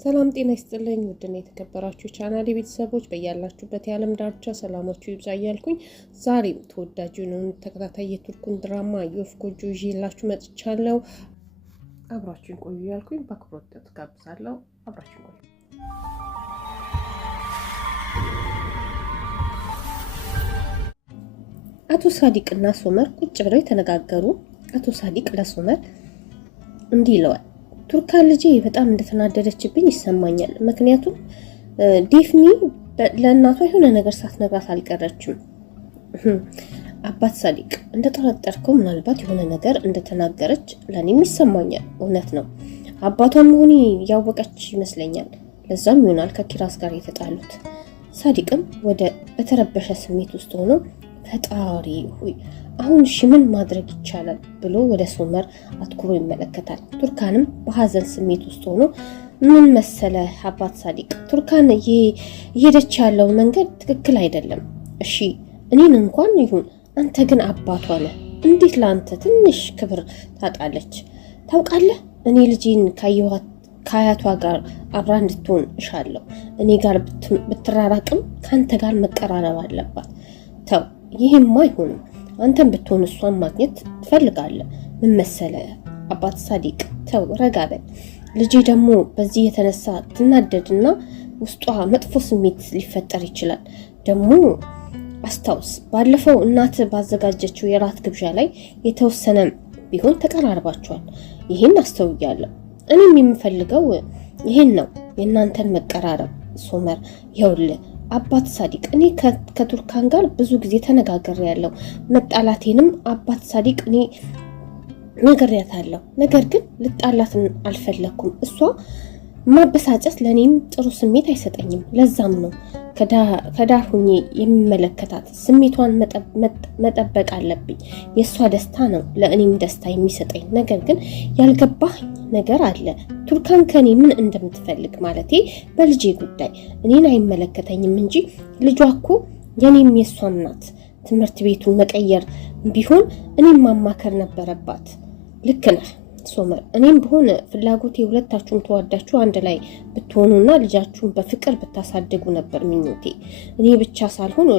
ሰላም ጤና ይስጥልኝ ውድና የተከበራችሁ ቻናሌ ቤተሰቦች በያላችሁበት የዓለም ዳርቻ ሰላማችሁ ይብዛ እያልኩኝ ዛሬም ተወዳጁን ተከታታይ የቱርኩን ድራማ የወፍ ጎጆ ይዤላችሁ መጥቻለሁ። አብራችሁን ቆዩ እያልኩኝ በአክብሮት ተጋብዛለሁ። አብራችሁን ቆዩ። አቶ ሳዲቅና ሶመር ቁጭ ብለው የተነጋገሩ። አቶ ሳዲቅ ለሶመር እንዲህ ይለዋል። ቱርካን ልጄ በጣም እንደተናደደችብኝ ይሰማኛል። ምክንያቱም ዴፍኒ ለእናቷ የሆነ ነገር ሳትነግራት አልቀረችም። አባት ሳዲቅ እንደጠረጠርከው ምናልባት የሆነ ነገር እንደተናገረች ለእኔም ይሰማኛል። እውነት ነው። አባቷ መሆኔ ያወቀች ይመስለኛል። ለዛም ይሆናል ከኪራስ ጋር የተጣሉት። ሳዲቅም ወደ በተረበሸ ስሜት ውስጥ ሆኖ ፈጣሪ ሆይ አሁን እሺ ምን ማድረግ ይቻላል ብሎ ወደ ሶመር አትኩሮ ይመለከታል። ቱርካንም በሐዘን ስሜት ውስጥ ሆኖ ምን መሰለ አባት ሳዲቅ፣ ቱርካን እየሄደች ያለው መንገድ ትክክል አይደለም። እሺ እኔን እንኳን ይሁን፣ አንተ ግን አባቷ ነህ። እንዴት ለአንተ ትንሽ ክብር ታጣለች? ታውቃለህ፣ እኔ ልጄን ከአያቷ ጋር አብራ እንድትሆን እሻለሁ። እኔ ጋር ብትራራቅም ከአንተ ጋር መቀራረብ አለባት። ተው፣ ይህማ አይሆንም። አንተም ብትሆን እሷን ማግኘት ትፈልጋለህ። ምን መሰለህ አባት ሳዲቅ፣ ተው ረጋ በል። ልጄ ደግሞ በዚህ የተነሳ ትናደድና ውስጧ መጥፎ ስሜት ሊፈጠር ይችላል። ደግሞ አስታውስ፣ ባለፈው እናት ባዘጋጀችው የራት ግብዣ ላይ የተወሰነ ቢሆን ተቀራርባችኋል። ይህን አስተውያለሁ። እኔም የምፈልገው ይህን ነው፣ የእናንተን መቀራረብ። ሶመር ይኸውልህ አባት ሳዲቅ፣ እኔ ከቱርካን ጋር ብዙ ጊዜ ተነጋግሬያለሁ። መጣላቴንም አባት ሳዲቅ እኔ ነግሬያታለሁ። ነገር ግን ልጣላትን አልፈለኩም። እሷ ማበሳጨት ለእኔም ጥሩ ስሜት አይሰጠኝም። ለዛም ነው ከዳር ሁኜ የሚመለከታት። ስሜቷን መጠበቅ አለብኝ። የእሷ ደስታ ነው ለእኔም ደስታ የሚሰጠኝ። ነገር ግን ያልገባህ ነገር አለ። ቱርካን ከኔ ምን እንደምትፈልግ ማለቴ በልጄ ጉዳይ እኔን አይመለከተኝም እንጂ ልጇ እኮ የኔም የሷም ናት። ትምህርት ቤቱን መቀየር ቢሆን እኔም ማማከር ነበረባት። ልክ ነህ ሶመር። እኔም ብሆን ፍላጎቴ ሁለታችሁም ተዋዳችሁ አንድ ላይ ብትሆኑና ልጃችሁን በፍቅር ብታሳድጉ ነበር ምኞቴ። እኔ ብቻ ሳልሆን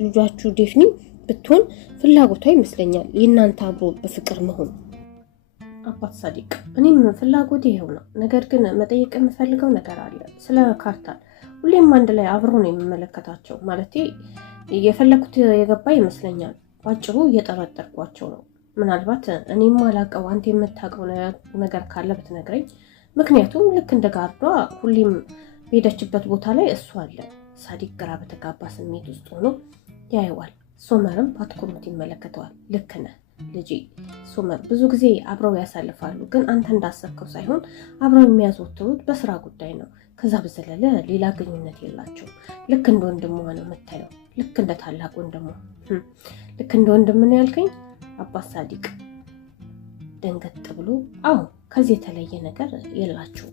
ልጃችሁ ዴፍኒ ብትሆን ፍላጎቷ ይመስለኛል የእናንተ አብሮ በፍቅር መሆን። አባት ሳዲቅ፣ እኔም ፍላጎቴ ይኸው ነው። ነገር ግን መጠየቅ የምፈልገው ነገር አለ። ስለ ካርታል ሁሌም አንድ ላይ አብሮ ነው የምመለከታቸው። ማለቴ የፈለኩት የገባ ይመስለኛል። ባጭሩ እየጠረጠርኳቸው ነው። ምናልባት እኔም አላውቀው አንተ የምታውቀው ነገር ካለ ብትነግረኝ። ምክንያቱም ልክ እንደ ጋርዷ ሁሌም በሄደችበት ቦታ ላይ እሱ አለ። ሳዲቅ ግራ በተጋባ ስሜት ውስጥ ሆኖ ያየዋል። ሶመርም በአትኩሮት ይመለከተዋል። ልክ ነህ ልጄ ሶመር፣ ብዙ ጊዜ አብረው ያሳልፋሉ። ግን አንተ እንዳሰብከው ሳይሆን አብረው የሚያዘወትሩት በስራ ጉዳይ ነው። ከዛ በዘለለ ሌላ ግንኙነት የላቸው። ልክ እንደ ወንድሟ ነው የምታየው። ልክ እንደ ታላቅ ወንድሟ። ልክ እንደ ወንድም ነው ያልከኝ? አባት ሳዲቅ ደንገጥ ብሎ አዎ፣ ከዚህ የተለየ ነገር የላቸው።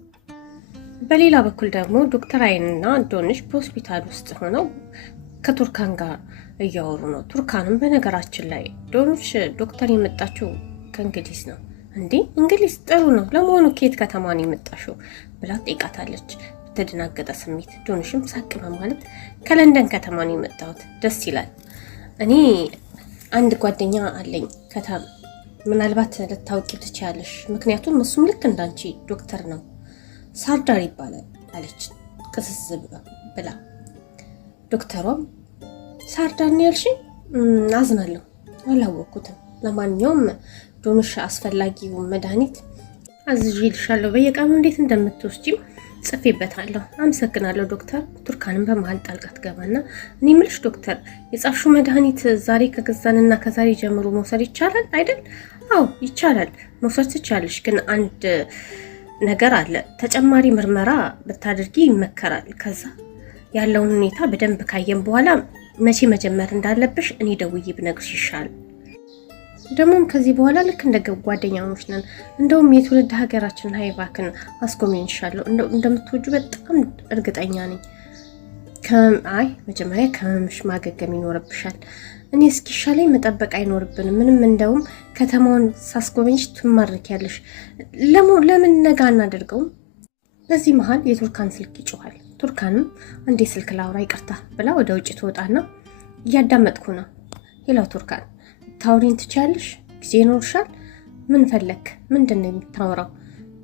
በሌላ በኩል ደግሞ ዶክተር አይንና ዶንሽ በሆስፒታል ውስጥ ሆነው ከቱርካን ጋር እያወሩ ነው። ቱርካንም በነገራችን ላይ ዶንሽ ዶክተር የመጣችው ከእንግሊዝ ነው። እንዴ እንግሊዝ ጥሩ ነው። ለመሆኑ ከየት ከተማ ነው የመጣሽው ብላ ጠይቃታለች በተደናገጠ ስሜት። ዶንሽም ሳቅ በማለት ከለንደን ከተማ ነው የመጣሁት። ደስ ይላል። እኔ አንድ ጓደኛ አለኝ ምናልባት ልታውቂ ትችያለሽ። ምክንያቱም እሱም ልክ እንዳንቺ ዶክተር ነው። ሳርዳር ይባላል አለች ቅስስ ብላ። ዶክተሯም ሳርዳር ነው ያልሽኝ? አዝናለሁ፣ አላወቅኩትም። ለማንኛውም ዶንሽ አስፈላጊው መድኃኒት አዝዤልሻለሁ። በየቀኑ እንዴት እንደምትወስጂም ጽፌበታለሁ። አመሰግናለሁ ዶክተር። ቱርካንም በመሀል ጣልቃ ትገባና እኔ ምልሽ ዶክተር፣ የጻፍሽው መድኃኒት ዛሬ ከገዛንና ከዛሬ ጀምሮ መውሰድ ይቻላል አይደል? አዎ ይቻላል፣ መውሰድ ትቻለሽ። ግን አንድ ነገር አለ። ተጨማሪ ምርመራ ብታደርጊ ይመከራል። ከዛ ያለውን ሁኔታ በደንብ ካየን በኋላ መቼ መጀመር እንዳለብሽ እኔ ደውዬ ብነግርሽ ይሻላል። ደግሞም ከዚህ በኋላ ልክ እንደ ጓደኛሞች ነን። እንደውም የትውልድ ሀገራችን ሀይባክን አስጎብኝሻለሁ። እንደምትወጁ በጣም እርግጠኛ ነኝ። አይ መጀመሪያ ከመምሽ ማገገም ይኖርብሻል። እኔ እስኪሻለኝ መጠበቅ አይኖርብንም። ምንም እንደውም ከተማውን ሳስጎበኝሽ ትማርኪያለሽ። ለምን ነገ አናደርገውም? በዚህ መሃል የቱርካን ስልክ ይጮሃል። ቱርካንም አንዴ ስልክ ላውራ ይቅርታ ብላ ወደ ውጭ ትወጣና እያዳመጥኩ ነው። ሄሎ ቱርካን፣ ታውሪን ትችያለሽ? ጊዜ ይኖርሻል? ምን ፈለክ? ምንድን ነው የምታወራው?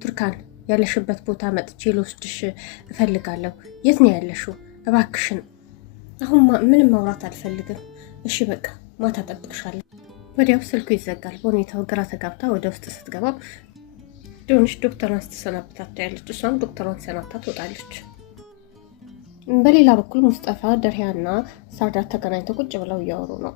ቱርካን፣ ያለሽበት ቦታ መጥቼ ልወስድሽ እፈልጋለሁ። የት ነው ያለሽው? እባክሽን። አሁን ምንም ማውራት አልፈልግም። እሺ በቃ ማታ ጠብቅሻለሁ። ወዲያው ስልኩ ይዘጋል። በሁኔታው ግራ ተጋብታ ወደ ውስጥ ስትገባ ዶንሽ ዶክተሯን ስትሰናብታት ታያለች። እሷም ዶክተሯን ሰናብታ ትወጣለች። በሌላ በኩል ሙስጠፋ ደሪያና ሳርዳር ተገናኝተው ቁጭ ብለው እያወሩ ነው።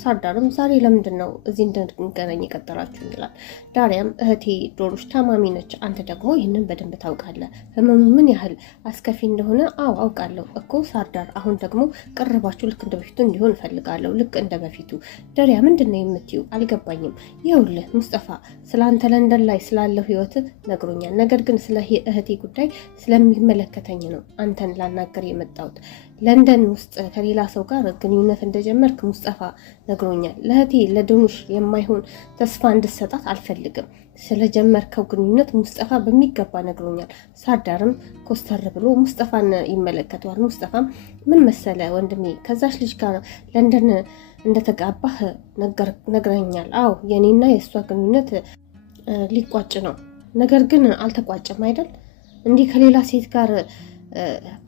ሳርዳርም ዛሬ ለምንድን ነው እዚህ እንድንገናኝ የቀጠራችሁ ይላል። ዳሪያም እህቴ ዶሮሽ ታማሚ ነች፣ አንተ ደግሞ ይህንን በደንብ ታውቃለህ። ህመሙ ምን ያህል አስከፊ እንደሆነ አውቃለሁ እኮ ሳርዳር። አሁን ደግሞ ቅርባችሁ ልክ እንደ በፊቱ እንዲሆን እፈልጋለሁ፣ ልክ እንደ በፊቱ። ደሪያ ምንድን ነው የምትይው? አልገባኝም። ይኸውልህ ሙስጠፋ ስለ አንተ ለንደን ላይ ስላለው ህይወት ነግሮኛል። ነገር ግን ስለ እህቴ ጉዳይ ስለሚመለከተኝ ነው አንተን ላናገር የመጣሁት። ለንደን ውስጥ ከሌላ ሰው ጋር ግንኙነት እንደጀመርክ ሙስጠፋ ነግሮኛል። ለእህቴ ለዶኑሽ የማይሆን ተስፋ እንድሰጣት አልፈልግም። ስለጀመርከው ግንኙነት ሙስጠፋ በሚገባ ነግሮኛል። ሳርዳርም ኮስተር ብሎ ሙስጠፋን ይመለከተዋል። ሙስጠፋም ምን መሰለ ወንድሜ፣ ከዛች ልጅ ጋር ለንደን እንደተጋባህ ነግረኛል። አዎ የኔና የእሷ ግንኙነት ሊቋጭ ነው። ነገር ግን አልተቋጨም አይደል? እንዲህ ከሌላ ሴት ጋር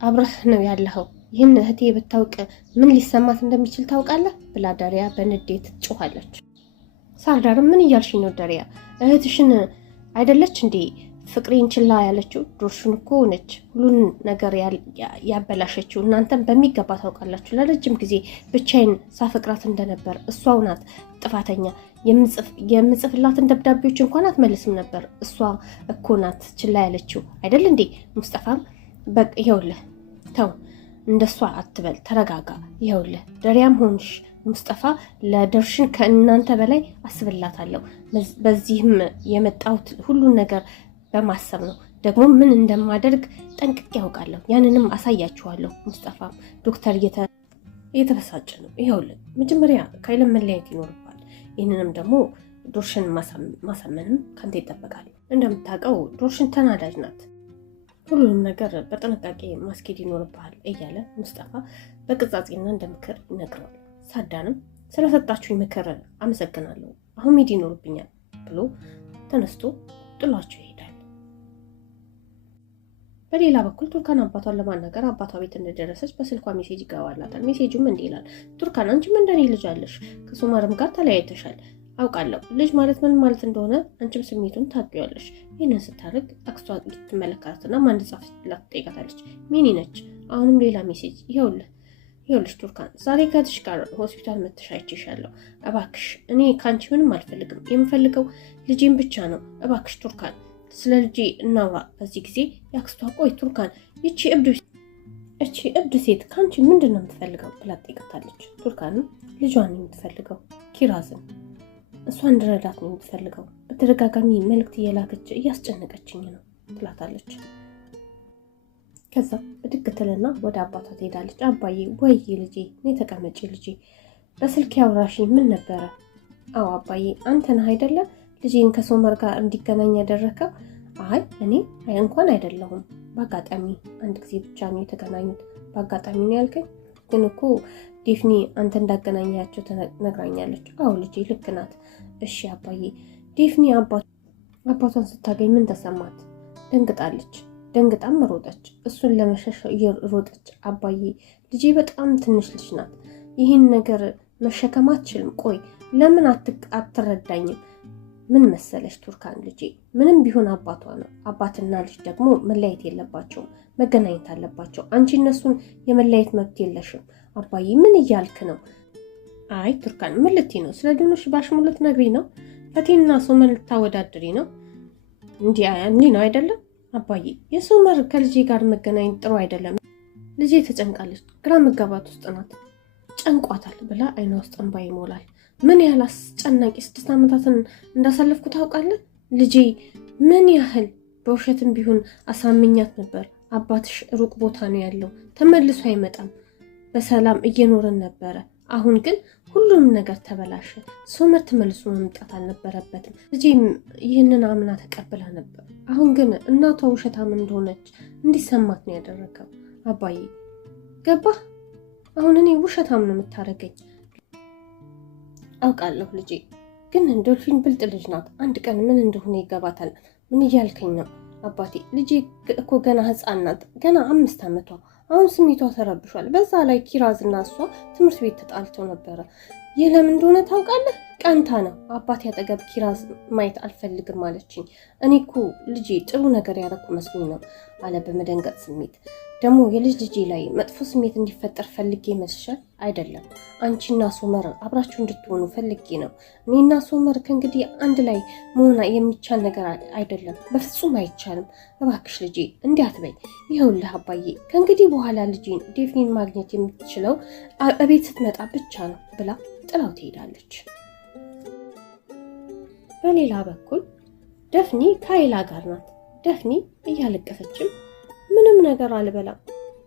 አብረህ ነው ያለኸው። ይህን እህቴ ብታውቅ ምን ሊሰማት እንደሚችል ታውቃለህ? ብላ ዳሪያ በንዴት ትጮኻለች። ሳርዳርም ምን እያልሽ ነው ዳሪያ? እህትሽን አይደለች እንዴ ፍቅሬን ችላ ያለችው? ዶርሽን እኮ ነች ሁሉን ነገር ያበላሸችው። እናንተም በሚገባ ታውቃላችሁ። ለረጅም ጊዜ ብቻዬን ሳፈቅራት እንደነበር እሷው ናት ጥፋተኛ። የምጽፍላትን ደብዳቤዎች እንኳን አትመልስም ነበር። እሷ እኮ ናት ችላ ያለችው አይደል እንዴ? ሙስጠፋም በቃ ይኸውልህ ተው፣ እንደሷ አትበል፣ ተረጋጋ። ይኸውልህ ደሪያም ሆንሽ ሙስጠፋ ለዶርሽን ከእናንተ በላይ አስብላታለሁ። በዚህም የመጣሁት ሁሉን ነገር በማሰብ ነው። ደግሞ ምን እንደማደርግ ጠንቅቄ ያውቃለሁ። ያንንም አሳያችኋለሁ። ሙስጠፋም ዶክተር እየተበሳጨ ነው። ይኸውልህ መጀመሪያ ከአይለም መለያየት ይኖርባል። ይህንንም ደግሞ ዶርሽን ማሳመንም ከአንተ ይጠበቃል። እንደምታውቀው ዶርሽን ተናዳጅ ናት። ሁሉንም ነገር በጥንቃቄ ማስኬድ ይኖርብሃል እያለ ሙስጠፋ በቅጻጼና እንደ ምክር ይነግረዋል። ሳዳንም ስለሰጣችሁኝ ምክር አመሰግናለሁ፣ አሁን ሄድ ይኖርብኛል ብሎ ተነስቶ ጥሏቸው ይሄዳል። በሌላ በኩል ቱርካን አባቷን ለማናገር አባቷ ቤት እንደደረሰች በስልኳ ሜሴጅ ይገባላታል። ሜሴጁም እንዲህ ይላል። ቱርካን አንቺም እንደኔ ልጅ አለሽ፣ ከሱማርም ጋር ተለያይተሻል። አውቃለሁ ልጅ ማለት ምን ማለት እንደሆነ አንቺም ስሜቱን ታውቂዋለሽ። ይህንን ስታደርግ አክስቷ ትመለከታትና ማን ጻፈላት ትጠይቃታለች። ሚኒ ነች። አሁንም ሌላ ሜሴጅ። ይኸውልሽ ቱርካን ዛሬ ከትሽ ጋር ሆስፒታል መተሽ አይቼሻለሁ። እባክሽ እኔ ከአንቺ ምንም አልፈልግም። የምፈልገው ልጄን ብቻ ነው። እባክሽ ቱርካን ስለ ልጄ እናውራ በዚህ ጊዜ። የአክስቷ ቆይ ቱርካን እቺ እብድ ሴት ከአንቺ ምንድን ነው የምትፈልገው ብላ ትጠይቃታለች። ቱርካንም ልጇን ነው የምትፈልገው፣ ኪራዝን እሷ እንድረዳት ነው የምትፈልገው። በተደጋጋሚ መልእክት እየላከች እያስጨነቀችኝ ነው ትላታለች። ከዛ ብድግ ትልና ወደ አባቷ ትሄዳለች። አባዬ ወይ ልጄ እኔ ተቀመጪ ልጄ፣ በስልክ ያወራሽ ምን ነበረ? አዎ አባዬ አንተ ነህ አይደለ ልጄን ከሶመር ጋር እንዲገናኝ ያደረከው? አይ እኔ እንኳን አይደለሁም፣ በአጋጣሚ አንድ ጊዜ ብቻ ነው የተገናኙት። በአጋጣሚ ነው ያልከኝ? ግን እኮ ዴፍኒ አንተ እንዳገናኛቸው ነግራኛለች። አዎ ልጄ ልክ ናት። እሺ አባዬ። ዴፍኒ አባቷን ስታገኝ ምን ተሰማት? ደንግጣለች። ደንግጣም ሮጠች። እሱን ለመሸሽ እየሮጠች አባዬ ልጄ በጣም ትንሽ ልጅ ናት፣ ይህን ነገር መሸከም አትችልም። ቆይ ለምን አትረዳኝም? ምን መሰለሽ ቱርካን ልጄ ምንም ቢሆን አባቷ ነው። አባትና ልጅ ደግሞ መለያየት የለባቸውም፣ መገናኘት አለባቸው። አንቺ እነሱን የመለያየት መብት የለሽም። አባዬ ምን እያልክ ነው? አይ ቱርካን ምን ልትይ ነው? ስለ ዶኑሽ ባሽሙለት ነግሪ ነው? ፈቲና ሶመር ልታወዳድሪ ነው? እንዲህ ነው አይደለም? አባዬ የሶመር ከልጄ ጋር መገናኘት ጥሩ አይደለም። ልጄ ተጨንቃለች፣ ግራ መጋባት ውስጥ ናት፣ ጨንቋታል ብላ አይኗ ውስጥ እንባ ይሞላል። ምን ያህል አስጨናቂ 6 ዓመታትን እንዳሳለፍኩ ታውቃለህ? ልጄ ምን ያህል በውሸትም ቢሆን አሳምኛት ነበር። አባትሽ ሩቅ ቦታ ነው ያለው፣ ተመልሶ አይመጣም። በሰላም እየኖርን ነበረ። አሁን ግን ሁሉም ነገር ተበላሸ። ሶመር ተመልሶ መምጣት አልነበረበትም። ልጄም ይህንን አምና ተቀብላ ነበር። አሁን ግን እናቷ ውሸታም እንደሆነች እንዲሰማት ነው ያደረገው። አባዬ ገባህ? አሁን እኔ ውሸታም ነው የምታደርገኝ። አውቃለሁ ልጄ፣ ግን ዶልፊን ብልጥ ልጅ ናት። አንድ ቀን ምን እንደሆነ ይገባታል። ምን እያልከኝ ነው አባቴ? ልጄ እኮ ገና ሕፃን ናት፣ ገና 5 ዓመቷ። አሁን ስሜቷ ተረብሿል። በዛ ላይ ኪራዝና እሷ ትምህርት ቤት ተጣልተው ነበረ። ይህ ለምን እንደሆነ ታውቃለህ? ቀንታ ነው። አባቴ አጠገብ ኪራዝ ማየት አልፈልግም አለችኝ። እኔ እኮ ልጄ ጥሩ ነገር ያደረኩ መስሎኝ ነው አለ በመደንገጥ ስሜት። ደግሞ የልጅ ልጄ ላይ መጥፎ ስሜት እንዲፈጠር ፈልጌ መስሻል? አይደለም፣ አንቺና ሶመር አብራችሁ እንድትሆኑ ፈልጌ ነው። እኔና ሶመር ከእንግዲህ አንድ ላይ መሆን የሚቻል ነገር አይደለም፣ በፍጹም አይቻልም። እባክሽ ልጄ እንዲህ አትበይ። ይኸውልህ አባዬ፣ ከእንግዲህ በኋላ ልጄን ዴፍኒን ማግኘት የምትችለው እቤት ስትመጣ ብቻ ነው ብላ ጥላው ትሄዳለች። በሌላ በኩል ደፍኒ ከአይላ ጋር ናት። ደፍኒ እያለቀሰችም ምንም ነገር አልበላም።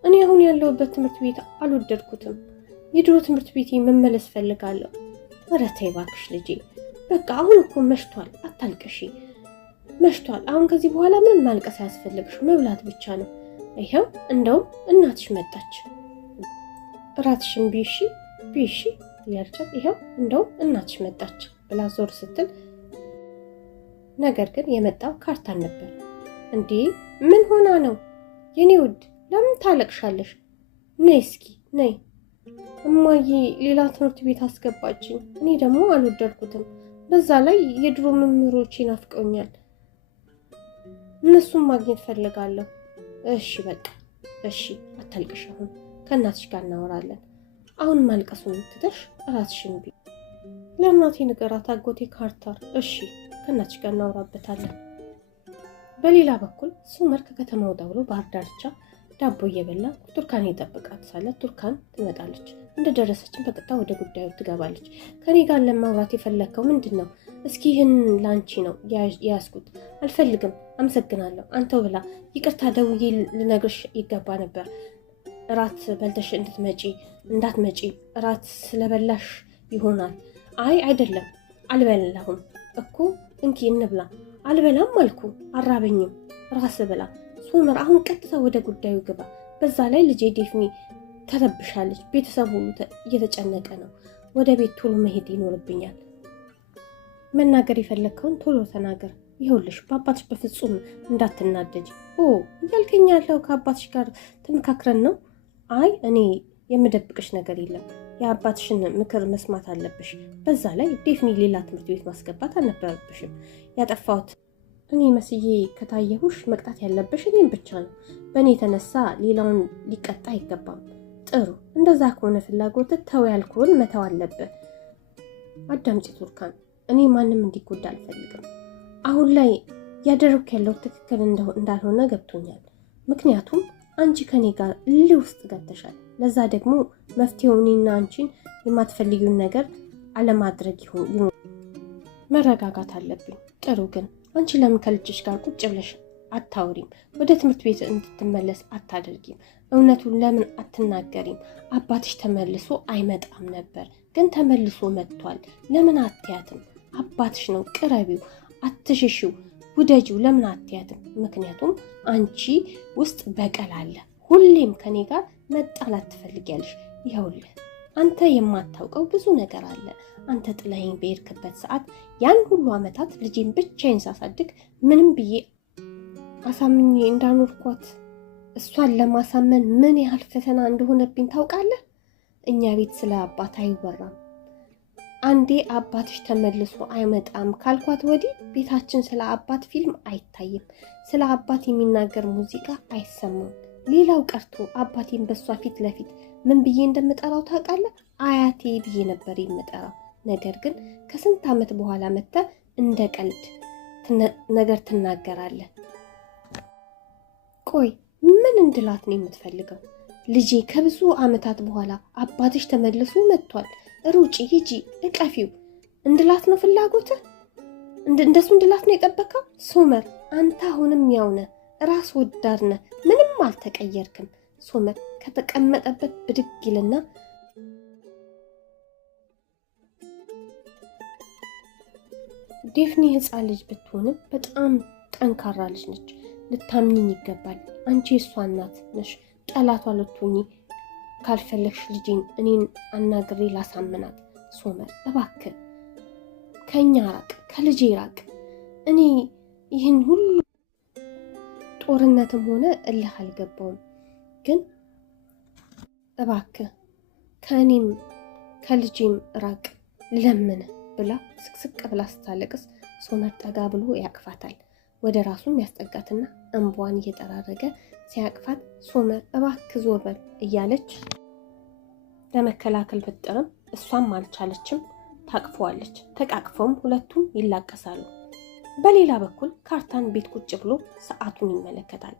እኔ አሁን ያለሁበት ትምህርት ቤት አልወደድኩትም። የድሮ ትምህርት ቤት መመለስ ፈልጋለሁ። ኧረ ተይ እባክሽ ልጄ፣ በቃ አሁን እኮ መሽቷል፣ አታልቅሺ። መሽቷል። አሁን ከዚህ በኋላ ምንም ማልቀስ አያስፈልግሽ፣ መብላት ብቻ ነው። ይኸው እንደውም እናትሽ መጣች። እራትሽን ቢሺ ቢሺ እያልቻት ይኸው እንደውም እናትሽ መጣች ብላ ዞር ስትል፣ ነገር ግን የመጣው ካርታን ነበር። እንዴ ምን ሆና ነው የኔ ውድ? ለምን ታለቅሻለሽ? ነይ እስኪ ነይ። እማዬ ሌላ ትምህርት ቤት አስገባችኝ። እኔ ደግሞ አልወደድኩትም። በዛ ላይ የድሮ መምህሮቼ ናፍቀውኛል። እነሱን ማግኘት ፈልጋለሁ። እሺ በቃ እሺ፣ አታልቅሽ። አሁን ከእናትሽ ጋር እናወራለን። አሁን ማልቀሱን ትተሽ ራስሽን ቢ ለእናቴ ንገራት አጎቴ ካርተር። እሺ ከእናትሽ ጋር እናወራበታለን። በሌላ በኩል ሶመር ከከተማው ደውሎ ባህር ዳርቻ ዳቦ እየበላ ቱርካን የጠበቃት ሳለ ቱርካን ትመጣለች። እንደደረሰችን በቀጥታ ወደ ጉዳዩ ትገባለች። ከኔ ጋር ለማውራት የፈለግከው ምንድን ነው? እስኪ ይህን ላንቺ ነው ያስኩት። አልፈልግም፣ አመሰግናለሁ አንተው ብላ። ይቅርታ ደውዬ ልነግርሽ ይገባ ነበር። እራት በልተሽ እንዳትመጪ እራት ስለበላሽ ይሆናል። አይ አይደለም፣ አልበላሁም እኮ እንኪ እንብላ። አልበላም አልኩ፣ አራበኝም፣ ራስ ብላ። ሶመር አሁን ቀጥታ ወደ ጉዳዩ ግባ። በዛ ላይ ልጄ ዴፍኒ ተረብሻለች። ቤተሰብ ሁሉ እየተጨነቀ ነው። ወደ ቤት ቶሎ መሄድ ይኖርብኛል። መናገር የፈለግከውን ቶሎ ተናገር። ይኸውልሽ በአባትሽ በፍጹም እንዳትናደጅ። እያልከኝ ያለው ከአባትሽ ጋር ተመካክረን ነው? አይ እኔ የምደብቅሽ ነገር የለም። የአባትሽን ምክር መስማት አለብሽ። በዛ ላይ ዴፍኒ ሌላ ትምህርት ቤት ማስገባት አልነበረብሽም። ያጠፋሁት እኔ መስዬ ከታየሁሽ መቅጣት ያለብሽ እኔም ብቻ ነው። በእኔ የተነሳ ሌላውን ሊቀጣ አይገባም። ጥሩ፣ እንደዛ ከሆነ ፍላጎት ተው ያልኩህን መተው አለብህ። አዳምጪ ቱርካን፣ እኔ ማንም እንዲጎዳ አልፈልግም። አሁን ላይ ያደረኩ ያለው ትክክል እንዳልሆነ ገብቶኛል። ምክንያቱም አንቺ ከኔ ጋር እልህ ውስጥ ገብተሻል። ለዛ ደግሞ መፍትሄው እኔና አንቺን የማትፈልጊውን ነገር አለማድረግ ይሁን። መረጋጋት አለብኝ። ጥሩ፣ ግን አንቺ ለምን ከልጅሽ ጋር ቁጭ ብለሽ አታወሪም? ወደ ትምህርት ቤት እንድትመለስ አታደርጊም? እውነቱን ለምን አትናገሪም? አባትሽ ተመልሶ አይመጣም ነበር፣ ግን ተመልሶ መጥቷል። ለምን አትያትም? አባትሽ ነው፣ ቅረቢው፣ አትሽሽው፣ ውደጂው። ለምን አትያትም? ምክንያቱም አንቺ ውስጥ በቀል አለ። ሁሌም ከኔ ጋር መጣላት ትፈልጊያለሽ። ይኸውልህ አንተ የማታውቀው ብዙ ነገር አለ። አንተ ጥለኸኝ በሄድክበት ሰዓት ያን ሁሉ ዓመታት ልጄን ብቻዬን ሳሳድግ ምንም ብዬ አሳምኜ እንዳኖርኳት እሷን ለማሳመን ምን ያህል ፈተና እንደሆነብኝ ታውቃለህ? እኛ ቤት ስለ አባት አይወራም። አንዴ አባትሽ ተመልሶ አይመጣም ካልኳት ወዲህ ቤታችን ስለ አባት ፊልም አይታይም። ስለ አባት የሚናገር ሙዚቃ አይሰማም። ሌላው ቀርቶ አባቴን በሷ ፊት ለፊት ምን ብዬ እንደምጠራው ታውቃለህ? አያቴ ብዬ ነበር የምጠራው። ነገር ግን ከስንት ዓመት በኋላ መጥተህ እንደ ቀልድ ነገር ትናገራለህ። ቆይ ምን እንድላት ነው የምትፈልገው? ልጄ ከብዙ ዓመታት በኋላ አባትሽ ተመልሶ መጥቷል፣ ሩጪ፣ ሂጂ፣ እቀፊው እንድላት ነው ፍላጎትህ? እንደሱ እንድላት ነው የጠበቀው? ሶመር አንተ አሁንም ያው ነህ፣ ራስ ወዳድ ነህ፣ ምንም ዴፍኒ ሕፃን ልጅ ብትሆንም በጣም ጠንካራ ልጅ ነች። ልታምኚኝ ይገባል። አንቺ የእሷ እናት ነሽ። ጠላቷ ልትሆኚ ካልፈለግሽ ልጄን እኔን አናግሬ ላሳምናት። ሶመር እባክህ ከኛ ራቅ፣ ከልጄ ራቅ። እኔ ይህን ሁሉ ጦርነትም ሆነ እልህ አልገባውም፣ ግን እባክህ ከእኔም ከልጄም ራቅ ለምን ብላ ስቅስቅ ብላ ስታለቅስ ሶመር ጠጋ ብሎ ያቅፋታል። ወደ ራሱም ያስጠጋትና እንቧን እየጠራረገ ሲያቅፋት ሶመር እባክህ ዞር በል እያለች ለመከላከል ብጥርም እሷም አልቻለችም። ታቅፈዋለች። ተቃቅፈውም ሁለቱም ይላቀሳሉ። በሌላ በኩል ካርታን ቤት ቁጭ ብሎ ሰዓቱን ይመለከታል።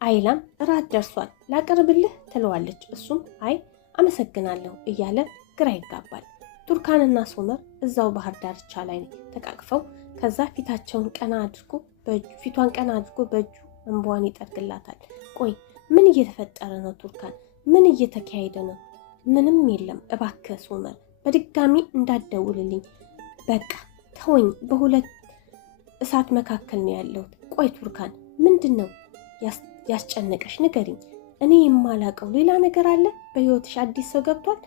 አይላም እራት ደርሷል ላቀርብልህ ትለዋለች። እሱም አይ አመሰግናለሁ እያለ ግራ ይጋባል። ቱርካንና ሶመር እዛው ባህር ዳርቻ ላይ ተቃቅፈው ከዛ ፊቷን ቀና አድርጎ በእጁ እንባዋን ይጠርግላታል። ቆይ ምን እየተፈጠረ ነው ቱርካን? ምን እየተካሄደ ነው? ምንም የለም እባክህ ሶመር በድጋሚ እንዳትደውልልኝ። በቃ ተወኝ፣ በሁለት እሳት መካከል ነው ያለሁት። ቆይ ቱርካን ምንድን ነው ያስጨነቀሽ? ንገሪኝ። እኔ የማላውቀው ሌላ ነገር አለ? በህይወትሽ አዲስ ሰው ገብቷል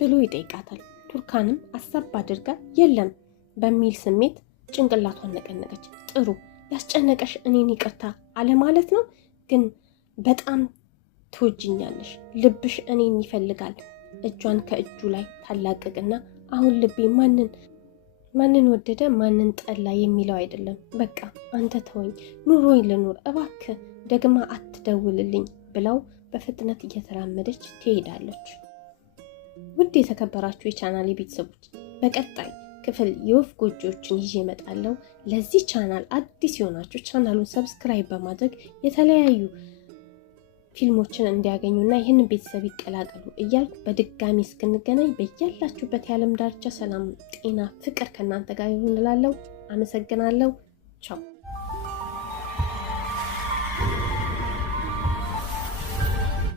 ብሎ ይጠይቃታል። ቱርካንም አሳብ አድርጋ የለም በሚል ስሜት ጭንቅላቷን ነቀነቀች። ጥሩ ያስጨነቀሽ እኔን ይቅርታ አለማለት ነው፣ ግን በጣም ትወጅኛለሽ፣ ልብሽ እኔን ይፈልጋል። እጇን ከእጁ ላይ ታላቅቅና አሁን ልቤ ማንን ወደደ ማንን ጠላ የሚለው አይደለም። በቃ አንተ ተወኝ፣ ኑሮኝ ልኑር፣ እባክህ ደግማ አትደውልልኝ ብለው በፍጥነት እየተራመደች ትሄዳለች። ውድ የተከበራችሁ የቻናሌ ቤተሰቦች በቀጣይ ክፍል የወፍ ጎጆዎችን ይዤ እመጣለሁ። ለዚህ ቻናል አዲስ የሆናችሁ ቻናሉን ሰብስክራይብ በማድረግ የተለያዩ ፊልሞችን እንዲያገኙና ይህንን ቤተሰብ ይቀላቀሉ እያልኩ በድጋሚ እስክንገናኝ በያላችሁበት የዓለም ዳርቻ ሰላም፣ ጤና፣ ፍቅር ከእናንተ ጋር ይሁን እላለሁ። አመሰግናለሁ። ቻው።